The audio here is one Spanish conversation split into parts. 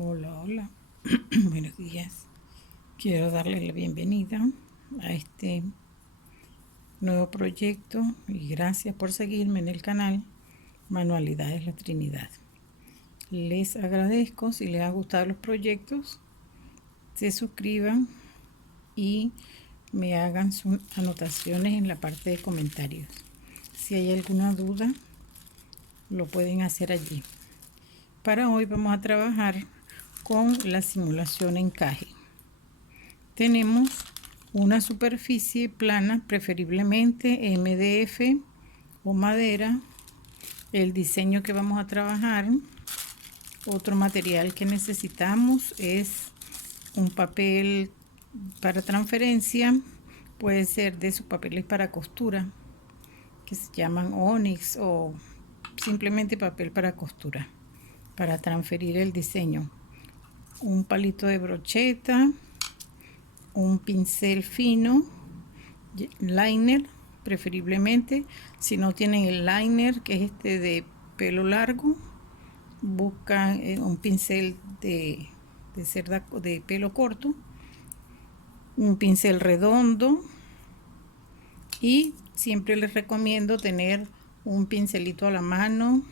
Hola, hola. Buenos días. Quiero darle la bienvenida a este nuevo proyecto y gracias por seguirme en el canal Manualidades La Trinidad. Les agradezco si les ha gustado los proyectos, se suscriban y me hagan sus anotaciones en la parte de comentarios. Si hay alguna duda, lo pueden hacer allí. Para hoy vamos a trabajar con la simulación encaje. Tenemos una superficie plana, preferiblemente MDF o madera. El diseño que vamos a trabajar, otro material que necesitamos es un papel para transferencia, puede ser de esos papeles para costura que se llaman Onyx o simplemente papel para costura para transferir el diseño, un palito de brocheta, un pincel fino, liner preferiblemente. Si no tienen el liner, que es este de pelo largo, buscan un pincel de cerda de pelo corto, un pincel redondo, y siempre les recomiendo tener un pincelito a la mano,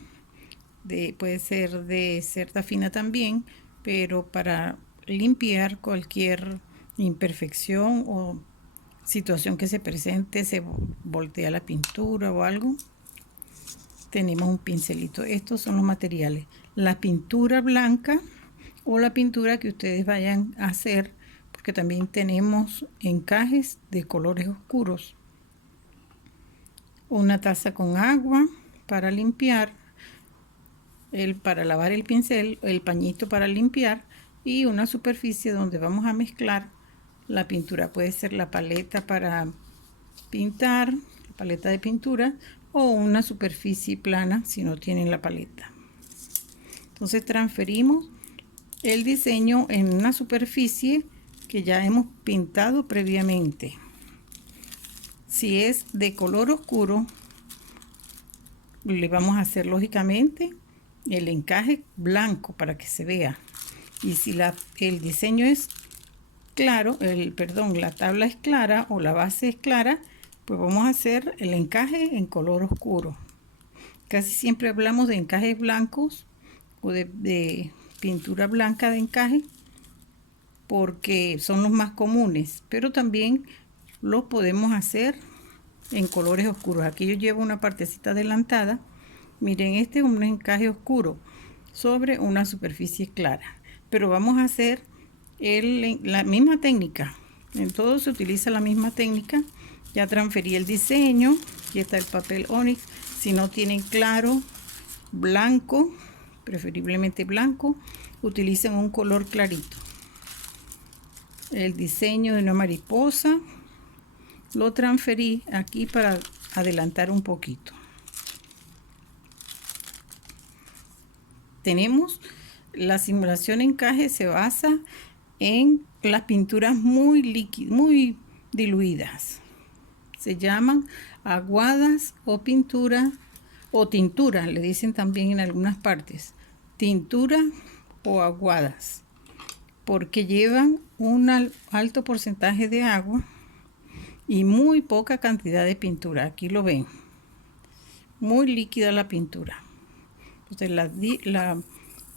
puede ser de cerda fina también, pero para limpiar cualquier imperfección o situación que se presente, se voltea la pintura o algo, tenemos un pincelito. Estos son los materiales: la pintura blanca o la pintura que ustedes vayan a hacer, porque también tenemos encajes de colores oscuros, una taza con agua para limpiar, para lavar el pincel, el pañito para limpiar, y una superficie donde vamos a mezclar la pintura. Puede ser la paleta para pintar, la paleta de pintura, o una superficie plana si no tienen la paleta. Entonces transferimos el diseño en una superficie que ya hemos pintado previamente. Si es de color oscuro, le vamos a hacer lógicamente el encaje blanco para que se vea. Y si el diseño es claro, la tabla es clara o la base es clara, pues vamos a hacer el encaje en color oscuro. Casi siempre hablamos de encajes blancos o de pintura blanca de encaje porque son los más comunes, pero también los podemos hacer en colores oscuros. Aquí yo llevo una partecita adelantada. Miren, este es un encaje oscuro sobre una superficie clara, pero vamos a hacer la misma técnica. En todo se utiliza la misma técnica. Ya transferí el diseño. Aquí está el papel Onyx. Si no tienen claro, blanco, preferiblemente blanco, utilicen un color clarito. El diseño de una mariposa lo transferí aquí para adelantar un poquito. Tenemos la simulación encaje, se basa en las pinturas muy líquidas, muy diluidas. Se llaman aguadas o pintura o tintura, le dicen también en algunas partes, tintura o aguadas, porque llevan un alto porcentaje de agua y muy poca cantidad de pintura. Aquí lo ven, muy líquida la pintura. Entonces la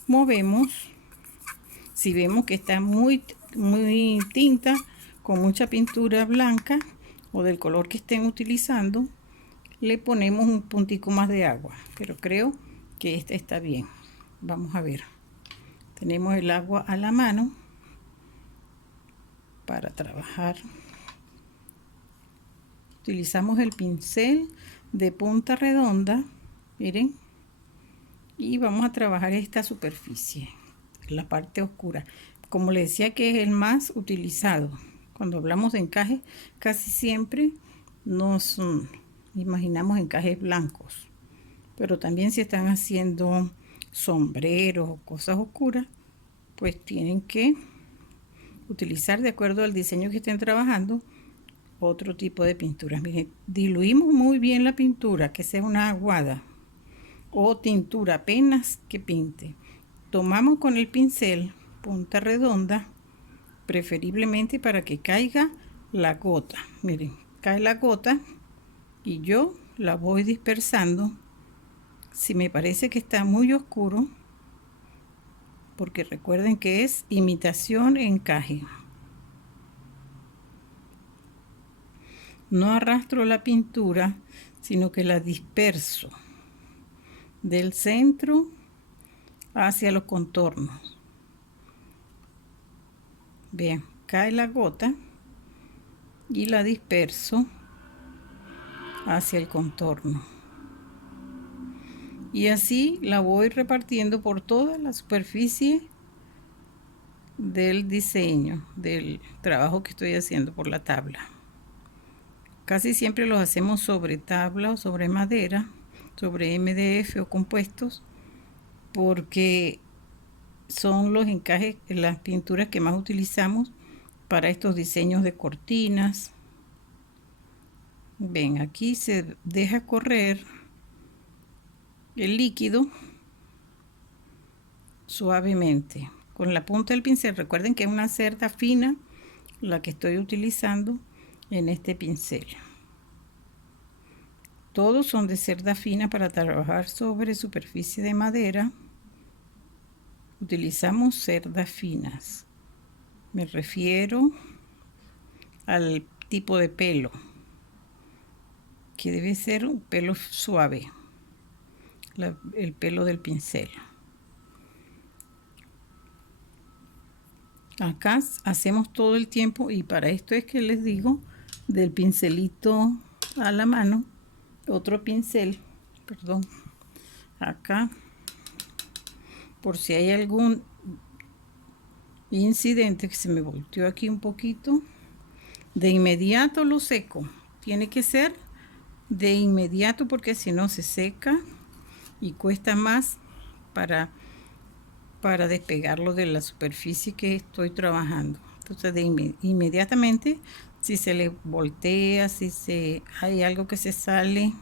movemos. Si vemos que está muy tinta, con mucha pintura blanca o del color que estén utilizando, le ponemos un puntico más de agua, pero creo que esta está bien. Vamos a ver. Tenemos el agua a la mano para trabajar. Utilizamos el pincel de punta redonda, miren, y vamos a trabajar esta superficie, la parte oscura. Como les decía, que es el más utilizado. Cuando hablamos de encaje, casi siempre nos imaginamos encajes blancos, pero también si están haciendo sombreros o cosas oscuras, pues tienen que utilizar, de acuerdo al diseño que estén trabajando, otro tipo de pinturas. Miren, diluimos muy bien la pintura, que sea una aguada o tintura apenas que pinte. Tomamos con el pincel punta redonda, preferiblemente para que caiga la gota. Miren, cae la gota y yo la voy dispersando. Si me parece que está muy oscuro, porque recuerden que es imitación encaje. No arrastro la pintura, sino que la disperso del centro hacia los contornos. Bien, cae la gota y la disperso hacia el contorno. Y así la voy repartiendo por toda la superficie del diseño, del trabajo que estoy haciendo por la tabla. Casi siempre los hacemos sobre tabla o sobre madera, sobre MDF o compuestos, porque son los encajes, las pinturas que más utilizamos para estos diseños de cortinas. Ven, aquí se deja correr el líquido suavemente con la punta del pincel. Recuerden que es una cerda fina la que estoy utilizando en este pincel. Todos son de cerda fina para trabajar sobre superficie de madera. Utilizamos cerdas finas. Me refiero al tipo de pelo, que debe ser un pelo suave, el pelo del pincel. Acá hacemos todo el tiempo, y para esto es que les digo del pincelito a la mano, otro pincel, perdón, acá, por si hay algún incidente que se me volteó aquí un poquito, de inmediato lo seco. Tiene que ser de inmediato, porque si no se seca y cuesta más para despegarlo de la superficie que estoy trabajando. Entonces inmediatamente, si se le voltea, si hay algo que se sale,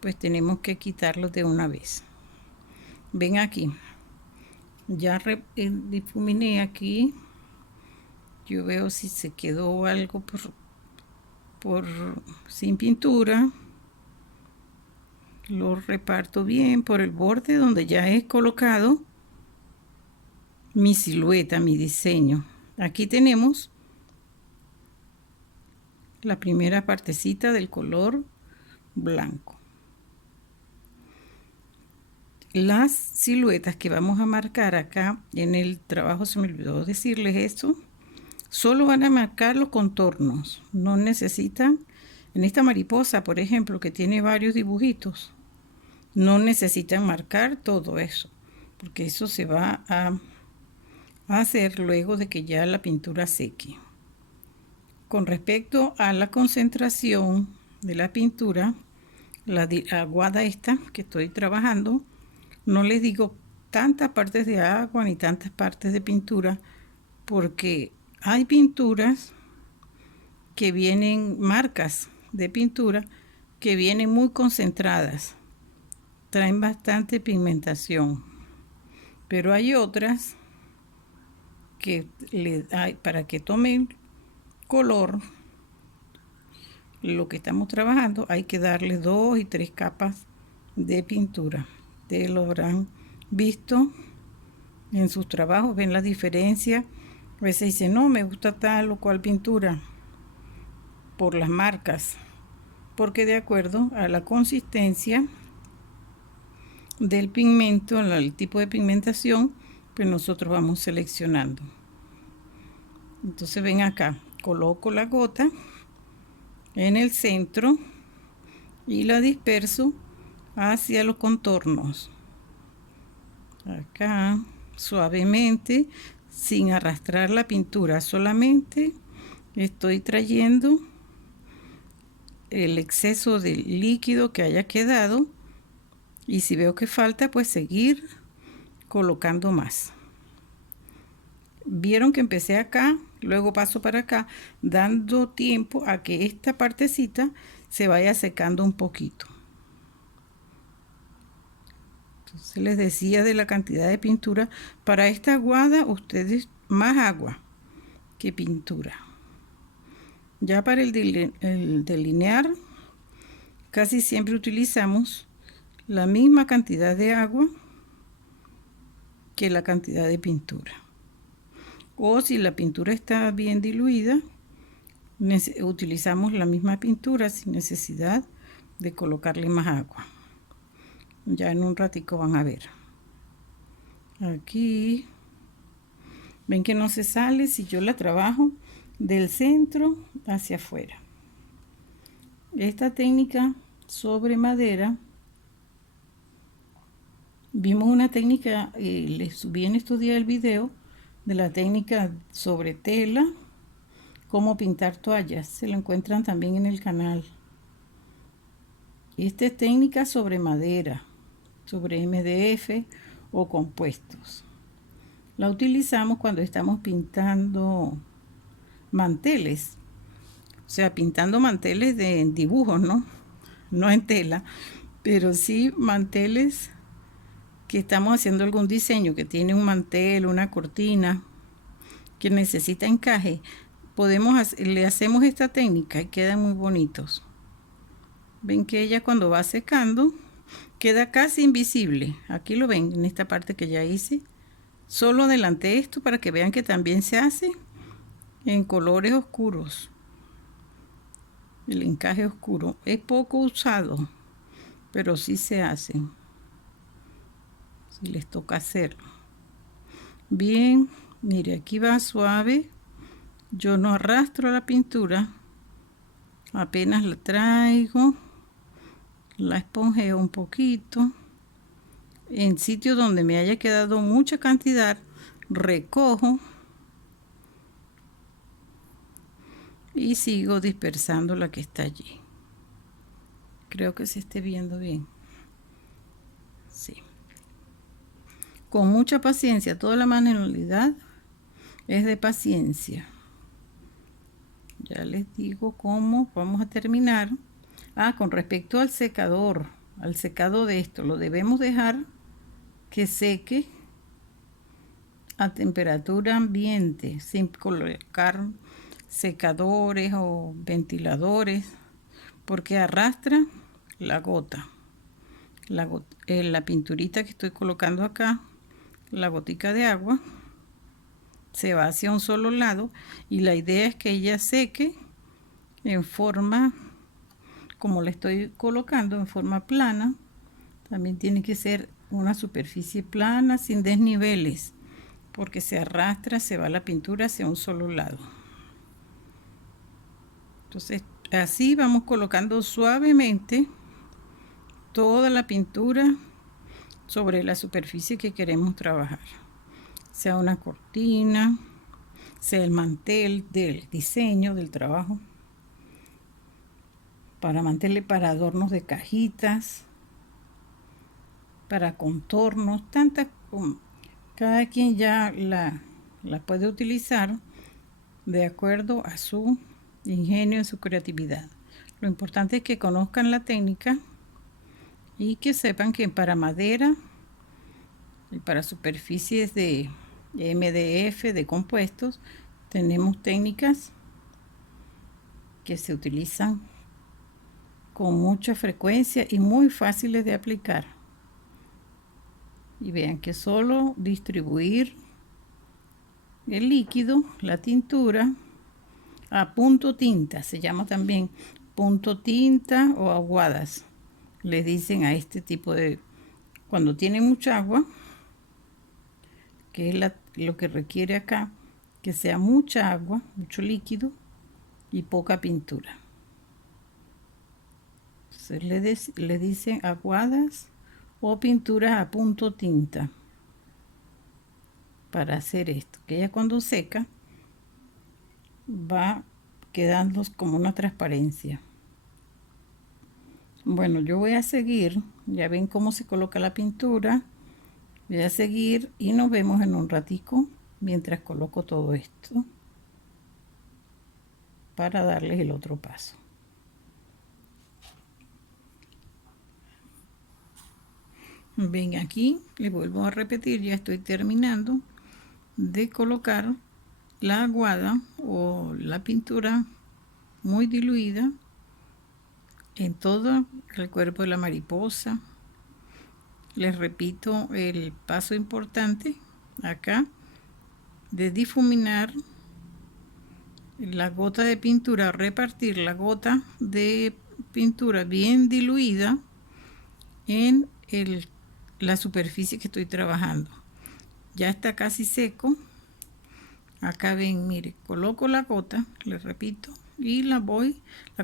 pues tenemos que quitarlo de una vez. Ven aquí, ya difuminé aquí. Yo veo si se quedó algo sin pintura. Lo reparto bien por el borde donde ya he colocado mi silueta, mi diseño. Aquí tenemos la primera partecita del color blanco. Las siluetas que vamos a marcar acá en el trabajo, se me olvidó decirles esto, solo van a marcar los contornos. No necesitan, en esta mariposa, por ejemplo, que tiene varios dibujitos, no necesitan marcar todo eso, porque eso se va a hacer luego de que ya la pintura seque. Con respecto a la concentración de la pintura, la aguada esta que estoy trabajando, no les digo tantas partes de agua ni tantas partes de pintura, porque hay pinturas que vienen, marcas de pintura que vienen muy concentradas, traen bastante pigmentación, pero hay otras que para que tomen color lo que estamos trabajando, hay que darle 2 y 3 capas de pintura. Ustedes lo habrán visto en sus trabajos, ven la diferencia. A veces dicen, no, me gusta tal o cual pintura por las marcas, porque de acuerdo a la consistencia del pigmento, al tipo de pigmentación, pues nosotros vamos seleccionando. Entonces ven acá, coloco la gota en el centro y la disperso hacia los contornos. Acá, suavemente, sin arrastrar la pintura, solamente estoy trayendo el exceso de líquido que haya quedado, y si veo que falta, pues seguir colocando más. Vieron que empecé acá, luego paso para acá, dando tiempo a que esta partecita se vaya secando un poquito. Entonces les decía de la cantidad de pintura. Para esta aguada ustedes más agua que pintura. Ya para el delinear casi siempre utilizamos la misma cantidad de agua que la cantidad de pintura. O si la pintura está bien diluida, utilizamos la misma pintura sin necesidad de colocarle más agua. Ya en un ratico van a ver. Aquí ven que no se sale si yo la trabajo del centro hacia afuera. Esta técnica sobre madera, vimos una técnica, les subí en estos días el video de la técnica sobre tela, cómo pintar toallas. Se lo encuentran también en el canal. Esta es técnica sobre madera, sobre MDF o compuestos. La utilizamos cuando estamos pintando manteles, o sea, pintando manteles de dibujos, ¿no? No en tela, pero sí manteles que estamos haciendo algún diseño que tiene un mantel, una cortina que necesita encaje. Le hacemos esta técnica y quedan muy bonitos. Ven que ella cuando va secando queda casi invisible. Aquí lo ven en esta parte que ya hice. Solo adelanté esto para que vean que también se hace en colores oscuros. El encaje oscuro es poco usado, pero sí se hace. Si les toca hacerlo. Bien, mire, aquí va suave. Yo no arrastro la pintura. Apenas la traigo. La esponjeo un poquito. En sitios donde me haya quedado mucha cantidad, recojo y sigo dispersando la que está allí. Creo que se esté viendo bien. Sí. Con mucha paciencia, toda la manualidad es de paciencia. Ya les digo cómo vamos a terminar. Con respecto al secador, al secado de esto, lo debemos dejar que seque a temperatura ambiente, sin colocar secadores o ventiladores, porque arrastra la gota. La pinturita que estoy colocando acá, la gotica de agua, se va hacia un solo lado y la idea es que ella seque en forma, como la estoy colocando, en forma plana. También tiene que ser una superficie plana, sin desniveles, porque se arrastra, se va la pintura hacia un solo lado. Entonces, así vamos colocando suavemente toda la pintura sobre la superficie que queremos trabajar. Sea una cortina, sea el mantel del diseño, del trabajo, para manteles, para adornos de cajitas, para contornos, tantas. Cada quien ya la puede utilizar de acuerdo a su ingenio y su creatividad. Lo importante es que conozcan la técnica y que sepan que para madera y para superficies de MDF, de compuestos, tenemos técnicas que se utilizan con mucha frecuencia y muy fáciles de aplicar. Y vean que solo distribuir el líquido, la tintura, a punto tinta, se llama también punto tinta o aguadas. Le dicen a este tipo de, cuando tiene mucha agua, que es lo que requiere acá, que sea mucha agua, mucho líquido y poca pintura. Entonces le dicen aguadas o pinturas a punto tinta para hacer esto, que ya cuando seca va quedando como una transparencia. Bueno, yo voy a seguir, ya ven cómo se coloca la pintura, voy a seguir y nos vemos en un ratico mientras coloco todo esto para darles el otro paso. Ven aquí, les vuelvo a repetir, ya estoy terminando de colocar la aguada o la pintura muy diluida en todo el cuerpo de la mariposa. Les repito el paso importante acá de difuminar la gota de pintura, repartir la gota de pintura bien diluida en la superficie que estoy trabajando. Ya está casi seco. Acá ven, mire, coloco la gota, les repito, y la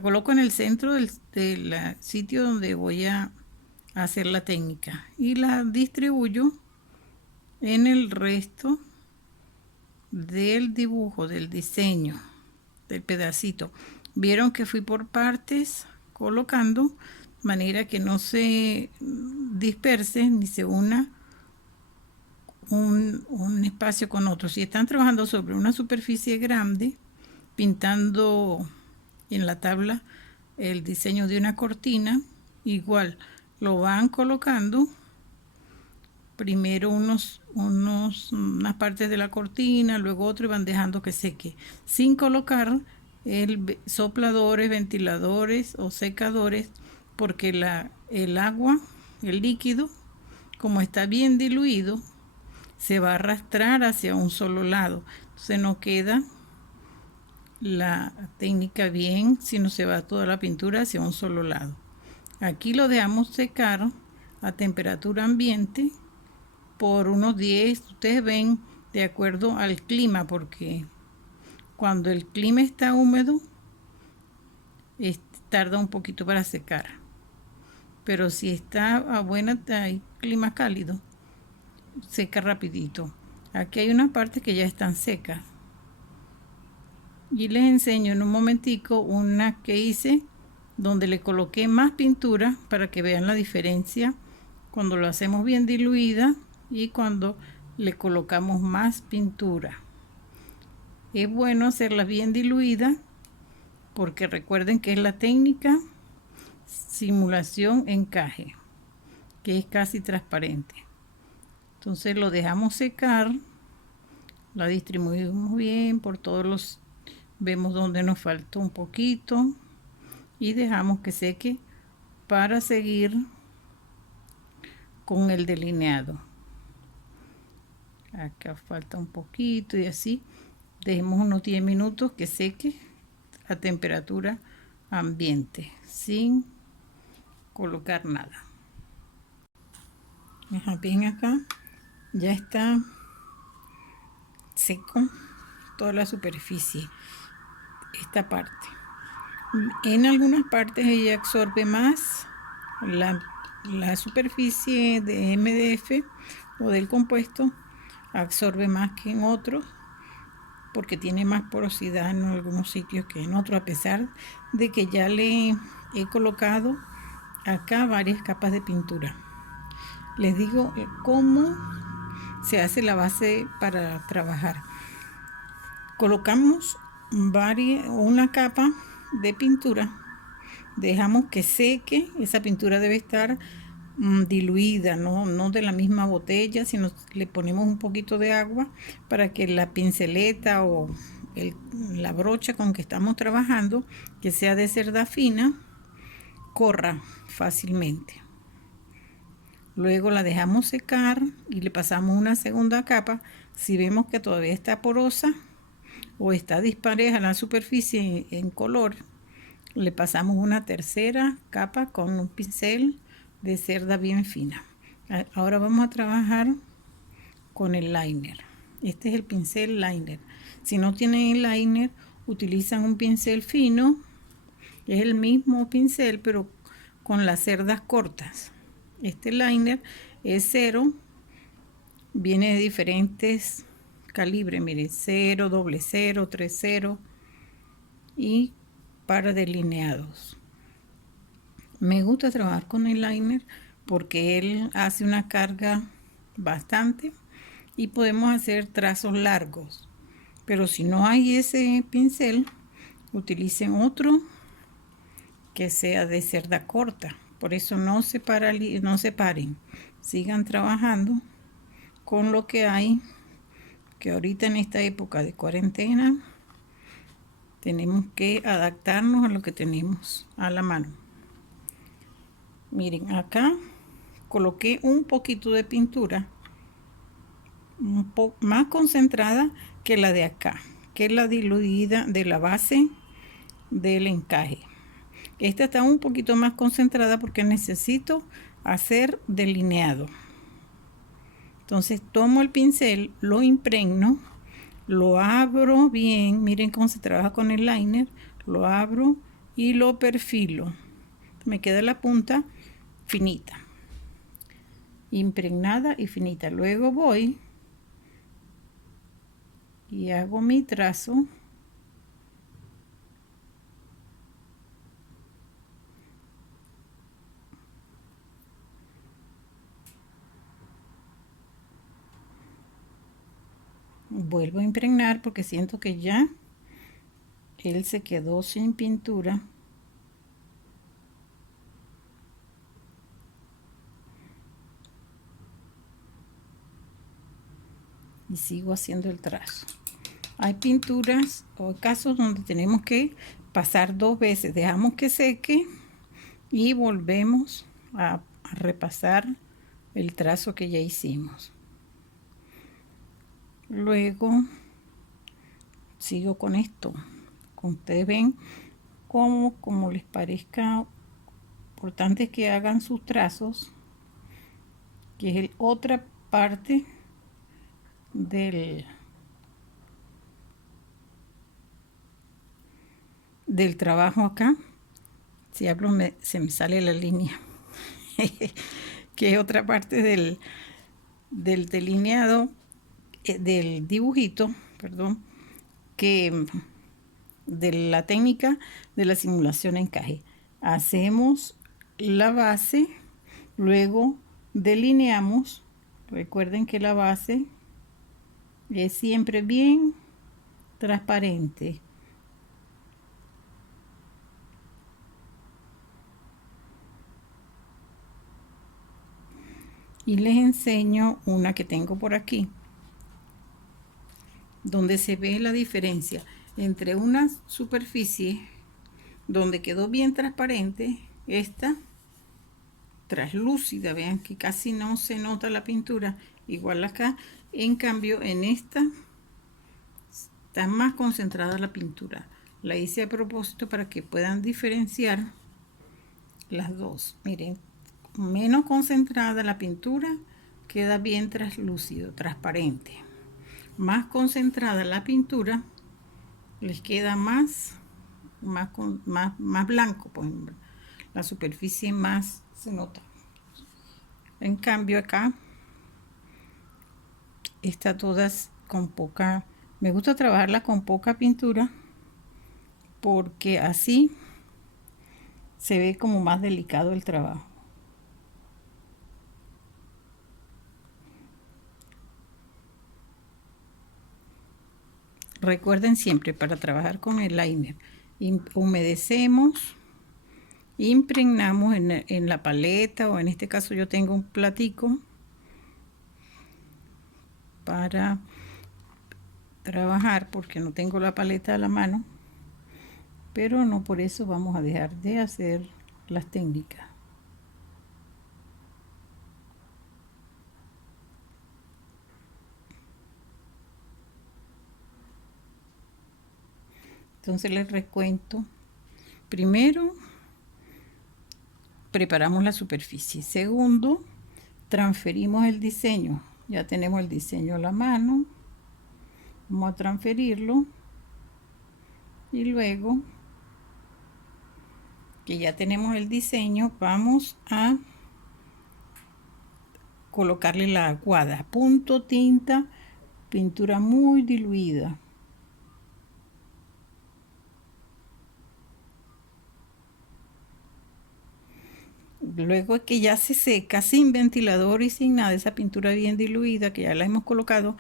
coloco en el centro del sitio donde voy a hacer la técnica y la distribuyo en el resto del dibujo, del diseño, del pedacito. Vieron que fui por partes colocando, manera que no se disperse ni se una un espacio con otro. Si están trabajando sobre una superficie grande, pintando en la tabla el diseño de una cortina, igual lo van colocando primero unas partes de la cortina, luego otro, y van dejando que seque sin colocar sopladores, ventiladores o secadores, porque el agua, el líquido, como está bien diluido, se va a arrastrar hacia un solo lado. Entonces no queda la técnica bien, sino se va toda la pintura hacia un solo lado. Aquí lo dejamos secar a temperatura ambiente por unos 10, ustedes ven, de acuerdo al clima, porque cuando el clima está húmedo, tarda un poquito para secar. Pero si está a hay clima cálido, seca rapidito. Aquí hay unas partes que ya están secas. Y les enseño en un momentico una que hice donde le coloqué más pintura para que vean la diferencia cuando lo hacemos bien diluida y cuando le colocamos más pintura. Es bueno hacerla bien diluida porque recuerden que es la técnica simulación encaje, que es casi transparente. Entonces lo dejamos secar, la distribuimos bien por todos los, vemos donde nos faltó un poquito y dejamos que seque para seguir con el delineado. Acá falta un poquito y así dejemos unos 10 minutos que seque a temperatura ambiente sin colocar nada. Bien, acá ya está seco toda la superficie, esta parte. En algunas partes ella absorbe más la superficie de MDF o del compuesto, absorbe más que en otros porque tiene más porosidad en algunos sitios que en otros, a pesar de que ya le he colocado acá varias capas de pintura. Les digo cómo se hace la base para trabajar. Colocamos una capa de pintura, dejamos que seque. Esa pintura debe estar diluida, no de la misma botella, sino le ponemos un poquito de agua para que la pinceleta o la brocha con que estamos trabajando, que sea de cerda fina, corra fácilmente. Luego la dejamos secar y le pasamos una segunda capa. Si vemos que todavía está porosa o está dispareja la superficie en color, le pasamos una tercera capa con un pincel de cerda bien fina. Ahora vamos a trabajar con el liner. Este es el pincel liner. Si no tienen el liner, utilizan un pincel fino. Es el mismo pincel, pero con las cerdas cortas. Este liner es 0. Viene de diferentes calibres. Miren, 0, 00, 30 y para delineados. Me gusta trabajar con el liner porque él hace una carga bastante y podemos hacer trazos largos. Pero si no hay ese pincel, utilicen otro que sea de cerda corta Por eso no se paren, sigan trabajando con lo que hay, que ahorita en esta época de cuarentena tenemos que adaptarnos a lo que tenemos a la mano. Miren, acá coloqué un poquito de pintura un poco más concentrada que la de acá, que es la diluida de la base del encaje. Esta está un poquito más concentrada porque necesito hacer delineado. Entonces tomo el pincel, lo impregno, lo abro bien, miren cómo se trabaja con el liner, lo abro y lo perfilo. Me queda la punta finita, impregnada y finita. Luego voy y hago mi trazo. Vuelvo a impregnar porque siento que ya él se quedó sin pintura. Y sigo haciendo el trazo. Hay pinturas o casos donde tenemos que pasar 2 veces. Dejamos que seque y volvemos a repasar el trazo que ya hicimos. Luego sigo con esto. Como ustedes ven, como les parezca importante que hagan sus trazos, que es otra parte del trabajo acá. Si hablo se me sale la línea. Que es otra parte del delineado, del dibujito, perdón, que de la técnica de la simulación encaje. Hacemos la base, luego delineamos. Recuerden que la base es siempre bien transparente. Y les enseño una que tengo por aquí, donde se ve la diferencia entre una superficie donde quedó bien transparente, esta traslúcida, vean que casi no se nota la pintura, igual acá. En cambio en esta está más concentrada la pintura. La hice a propósito para que puedan diferenciar las dos. Miren, menos concentrada la pintura, queda bien traslúcido, transparente. Más concentrada la pintura, les queda más blanco, pues la superficie más se nota. En cambio acá está todas con poca, me gusta trabajarla con poca pintura porque así se ve como más delicado el trabajo. Recuerden siempre, para trabajar con el liner, humedecemos, impregnamos en la paleta, o en este caso yo tengo un platico para trabajar porque no tengo la paleta a la mano, pero no por eso vamos a dejar de hacer las técnicas. Entonces les recuento. Primero, preparamos la superficie. Segundo, transferimos el diseño. Ya tenemos el diseño a la mano. Vamos a transferirlo. Y luego que ya tenemos el diseño, vamos a colocarle la aguada. Punto tinta, pintura muy diluida. Luego que ya se seca sin ventilador y sin nada, esa pintura bien diluida que ya la hemos colocado,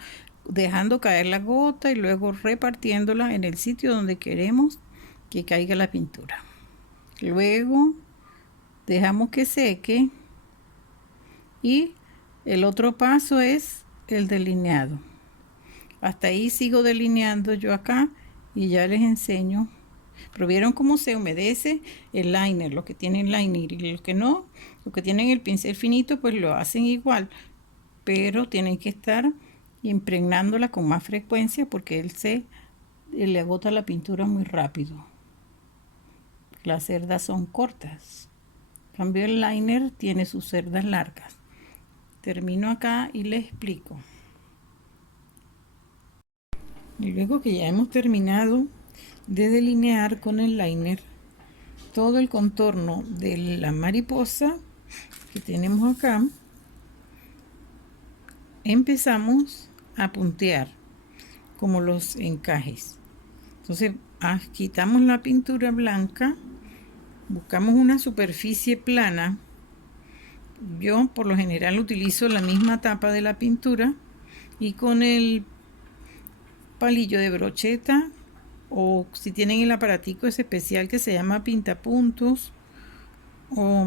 dejando caer la gota y luego repartiéndola en el sitio donde queremos que caiga la pintura. Luego dejamos que seque y el otro paso es el delineado. Hasta ahí sigo delineando yo acá y ya les enseño. Pero vieron cómo se humedece el liner, los que tienen liner y los que no, los que tienen el pincel finito, pues lo hacen igual, pero tienen que estar impregnándola con más frecuencia porque le agota la pintura muy rápido. Las cerdas son cortas. En cambio el liner tiene sus cerdas largas. Termino acá y les explico. Y luego que ya hemos terminado de delinear con el liner todo el contorno de la mariposa que tenemos acá, empezamos a puntear como los encajes. Entonces quitamos la pintura blanca, buscamos una superficie plana. Yo por lo general utilizo la misma tapa de la pintura y con el palillo de brocheta, o si tienen el aparatico ese especial que se llama pintapuntos, o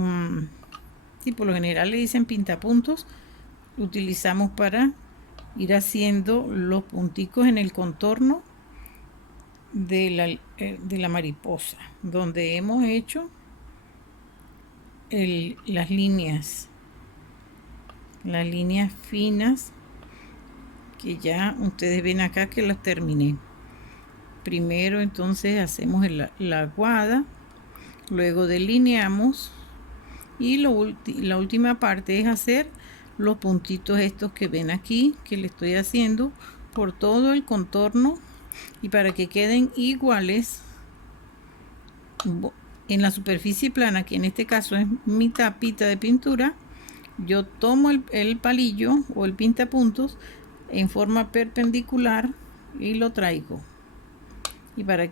y por lo general le dicen pintapuntos, lo utilizamos para ir haciendo los punticos en el contorno de la mariposa, donde hemos hecho las líneas finas, que ya ustedes ven acá que las terminé. Primero entonces hacemos la aguada, luego delineamos y la última parte es hacer los puntitos estos que ven aquí, que le estoy haciendo por todo el contorno, y para que queden iguales en la superficie plana, que en este caso es mi tapita de pintura, yo tomo el palillo o el pintapuntos en forma perpendicular y lo traigo, y para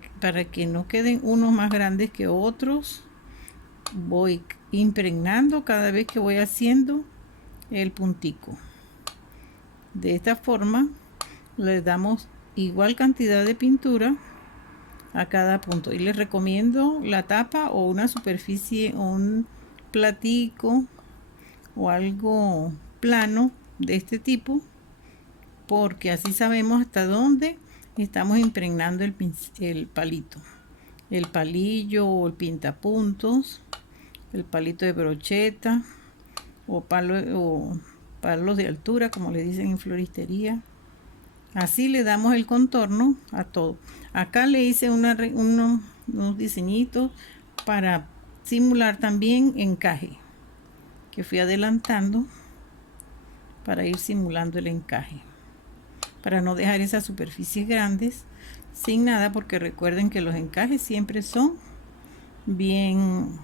que no queden unos más grandes que otros, voy impregnando cada vez que voy haciendo el puntico. De esta forma le damos igual cantidad de pintura a cada punto, y les recomiendo la tapa o una superficie o un platico o algo plano de este tipo, porque así sabemos hasta dónde estamos impregnando el palito, el palillo o el pintapuntos, el palito de brocheta o palos de altura, como le dicen en floristería. Así le damos el contorno a todo. Acá le hice unos diseñitos para simular también encaje, que fui adelantando para ir simulando el encaje, para no dejar esas superficies grandes sin nada, porque recuerden que los encajes siempre son bien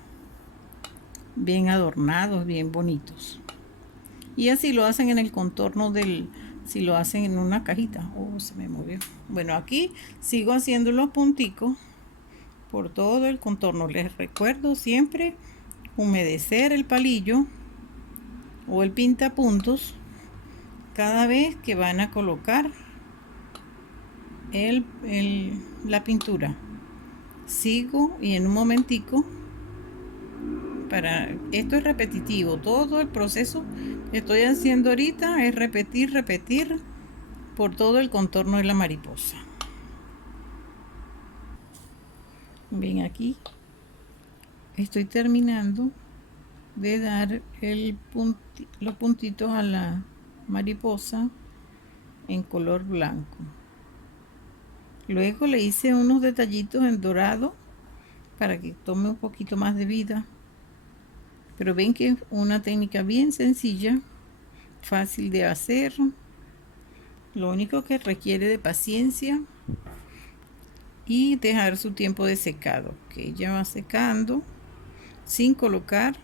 adornados, bien bonitos. Y así lo hacen en el contorno si lo hacen en una cajita. Oh, se me movió. Bueno, aquí sigo haciendo los punticos por todo el contorno. Les recuerdo siempre humedecer el palillo o el pintapuntos cada vez que van a colocar la pintura. Sigo y en un momentico, esto es repetitivo, todo el proceso que estoy haciendo ahorita es repetir por todo el contorno de la mariposa. Bien, aquí estoy terminando de dar los puntitos a la mariposa en color blanco. Luego le hice unos detallitos en dorado para que tome un poquito más de vida. Pero ven que es una técnica bien sencilla, fácil de hacer. Lo único que requiere de paciencia y dejar su tiempo de secado, que ya va secando sin colocar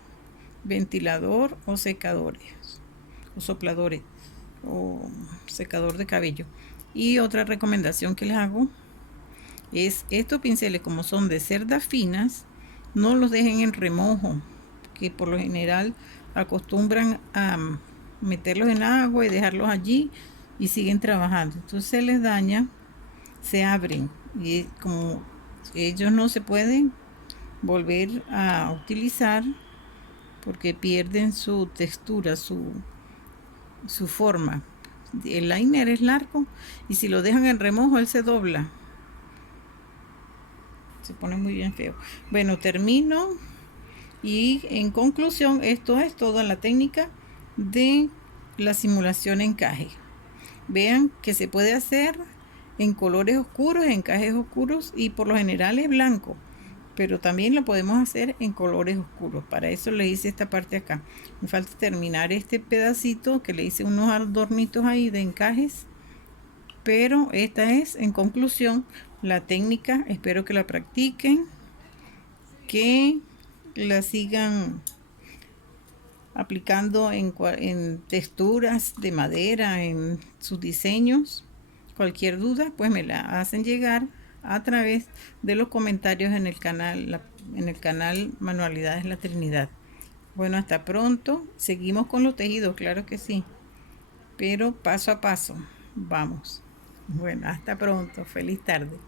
ventilador o secadores o sopladores o secador de cabello. Y otra recomendación que les hago es estos pinceles, como son de cerdas finas, no los dejen en remojo, que por lo general acostumbran a meterlos en agua y dejarlos allí y siguen trabajando, entonces se les daña, se abren, y como ellos no se pueden volver a utilizar, porque pierden su textura, su forma. El liner es largo y si lo dejan en remojo él se dobla, se pone muy bien feo. Bueno, termino y en conclusión esto es toda la técnica de la simulación encaje. Vean que se puede hacer en colores oscuros, encajes oscuros, y por lo general es blanco, pero también lo podemos hacer en colores oscuros. Para eso le hice esta parte acá. Me falta terminar este pedacito que le hice unos adornitos ahí de encajes, pero esta es en conclusión la técnica. Espero que la practiquen, que la sigan aplicando en texturas de madera, en sus diseños. Cualquier duda pues me la hacen llegar a través de los comentarios en el canal Manualidades La Trinidad. Bueno, hasta pronto. Seguimos con los tejidos, claro que sí, pero paso a paso vamos. Bueno, hasta pronto. Feliz tarde.